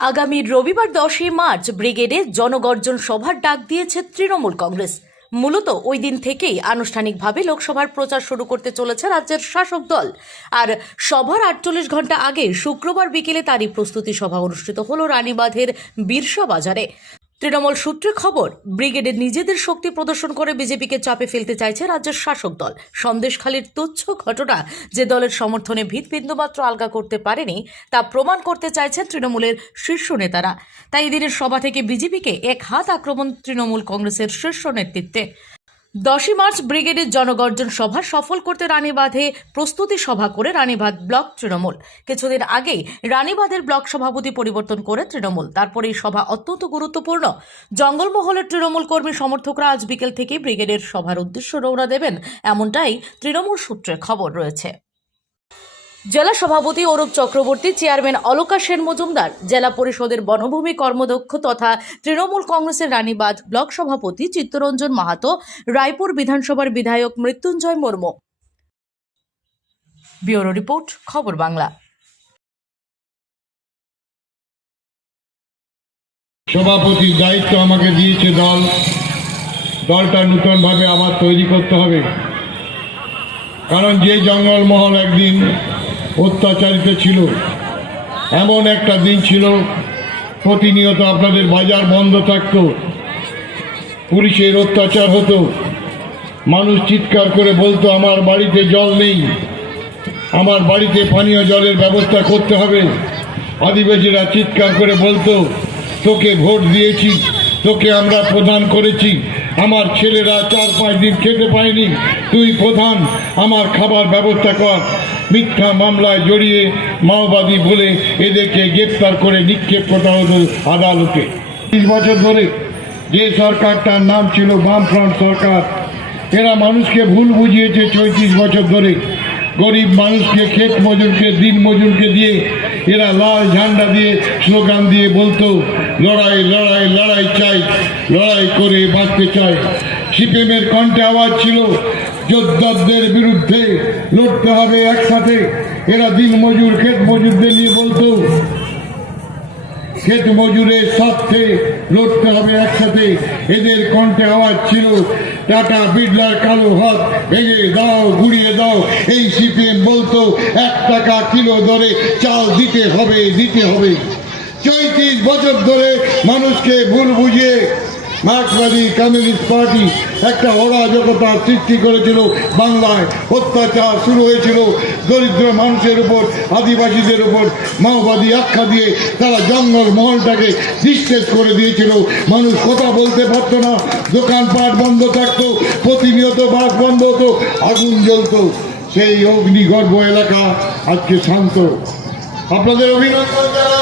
আগামী রবিবার দশই মার্চ ব্রিগেডে জনগর্জন সভার ডাক দিয়েছে তৃণমূল কংগ্রেস। মূলত ওই দিন থেকেই আনুষ্ঠানিকভাবে লোকসভার প্রচার শুরু করতে চলেছে রাজ্যের শাসক দল। আর সভার আটচল্লিশ ঘণ্টা আগে শুক্রবার বিকেলে তারই প্রস্তুতি সভা অনুষ্ঠিত হল রানীবাঁধের বিরসা বাজারে। তৃণমূল সূত্রে খবর ব্রিগেডের নিজেদের শক্তি প্রদর্শন করে বিজেপিকে চাপে ফেলতে চাইছে রাজ্যের শাসক দল। সন্দেশখালীর তুচ্ছ ঘটনা, যে দলের সমর্থনে ভিত বিন্দুমাত্র আলগা করতে পারেনি, তা প্রমাণ করতে চাইছেন তৃণমূলের শীর্ষ নেতারা। তাই এদিনের সভা থেকে বিজেপিকে এক হাত আক্রমণ তৃণমূল কংগ্রেসের শীর্ষ নেতৃত্বে। দশই মার্চ ব্রিগেডের জনগর্জন সভা সফল করতে রানীবাঁধে প্রস্তুতি সভা করে রানীবাঁধ ব্লক তৃণমূল। কিছুদিন আগেই রানীবাঁধের ব্লক সভাপতি পরিবর্তন করে তৃণমূল। তারপরে এই সভা অত্যন্ত গুরুত্বপূর্ণ। জঙ্গলমহলের তৃণমূল কর্মী সমর্থকরা আজ বিকেল থেকে ব্রিগেডের সভার উদ্দেশ্য রওনা দেবেন। এমনটাই তৃণমূল সূত্রে খবর রয়েছে। জেলা সভাপতি অরূপ চক্রবর্তী, চেয়ারম্যান অলকা সেন মজুমদার, জেলা পরিষদের বনভূমি কর্মদক্ষ তথা তৃণমূল কংগ্রেসের রানীবাঁধ ব্লক সভাপতি চিত্তরঞ্জন মাহাতো, রায়পুর বিধানসভার বিধায়ক মৃত্যুঞ্জয় মুর্মু। ব্যুরো রিপোর্ট, খবর বাংলা। সভাপতির দায়িত্ব আমাকে দিয়েছে দল। দলটা নূতনভাবে আবার তৈরি করতে হবে। কারণ যে জঙ্গলমহল একদিন অত্যাচারিত ছিল। এমন একটা দিন ছিল, প্রতিনিয়ত আপনাদের বাজার বন্ধ থাকত। পুলিশের অত্যাচার হতো। মানুষ চিৎকার করে বলতো, আমার বাড়িতে জল নেই। আমার বাড়িতে পানীয় জলের ব্যবস্থা করতে হবে। আদিবাসীরা চিৎকার করে বলতো, তোকে ভোট দিয়েছি, তোকে আমরা প্রধান করেছি। আমার ছেলেরা চার পাঁচ দিন খেতে পায়নি। তুই প্রধান, আমার খাবার ব্যবস্থা কর। মিথ্যা মামলায় জড়িয়ে মাওবাদী বলে এদেরকে গ্রেপ্তার করে নিক্ষেপ করা হতো আদালতে। তিরিশ বছর ধরে যে সরকারটার নাম ছিল বামফ্রন্ট সরকার, এরা মানুষকে ভুল বুঝিয়েছে চৌত্রিশ বছর ধরে। গরিব মানুষকে, ক্ষেত মজুরকে, দিন মজুরকে দিয়ে এরা লাল ঝান্ডা দিয়ে স্লোগান দিয়ে বলতো, লড়াই লড়াই লড়াই চাই, লড়াই করে বাঁচতে চাই। সিপিএমের কণ্ঠে আওয়াজ ছিল, যোদ্ধাদের বিরুদ্ধে লড়তে হবে একসাথে। এরা দিন মজুর, ক্ষেত মজুরদের নিয়ে বলতো, ক্ষেত মজুরের স্বার্থে লড়তে হবে একসাথে। এদের কণ্ঠে আওয়াজ ছিল, টাটা, বিড়লার কালো হাত ভেঙে দাও, গুড়িয়ে দাও। এই সিপিএম বলতো, এক টাকা কিলো দরে চাল দিতে হবে দিতে হবে। চৈত্রিশ বছর ধরে মানুষকে ভুল বুঝিয়ে মার্কসবাদী কমিউনিস্ট পার্টি একটা অরাজকতা সৃষ্টি করেছিল বাংলায়। অত্যাচার শুরু হয়েছিল দরিদ্র মানুষের উপর, আদিবাসীদের উপর। মাওবাদী আখ্যা দিয়ে তারা জঙ্গল মহলটাকে নিঃশেষ করে দিয়েছিল। মানুষ কথা বলতে পারতো না, দোকানপাট বন্ধ থাকতো, প্রতিনিয়ত বাস বন্ধ হতো, আগুন জ্বলতো। সেই অগ্নিগর্ভ এলাকা আজকে শান্ত। আপনাদের অভিনন্দন